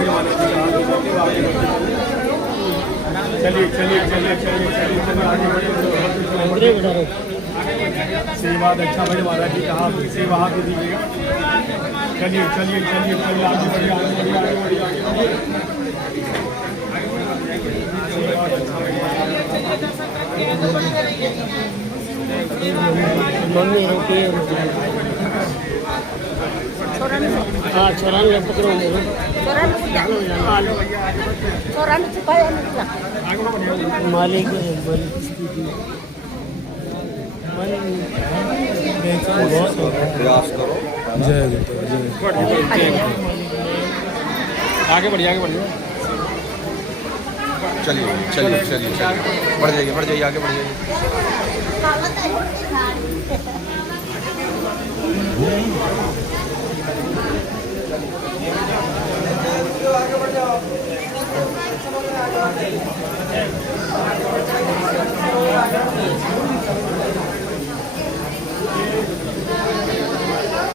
बड़े महाराज जी का हाथ जोड़ के आगे बढ़ते चलिए चलिए चलिए चलिए चलिए चलिए आगे बढ़िए। सेवा दक्षा बड़े महाराज जी का हाथ सेवा हाथ दे दीजिएगा। चलिए चलिए चलिए चलिए आगे बढ़िए आगे बढ़िए आगे बढ़िए आगे बढ़िए। मम्मी रोटी हाँ छोरा ने पकड़ो मालिक प्रयास करो। जय जय आगे बढ़िए आगे बढ़िए। चलिए चलिए चलिए चलिए बढ़ जाइए आगे बढ़ जाइए।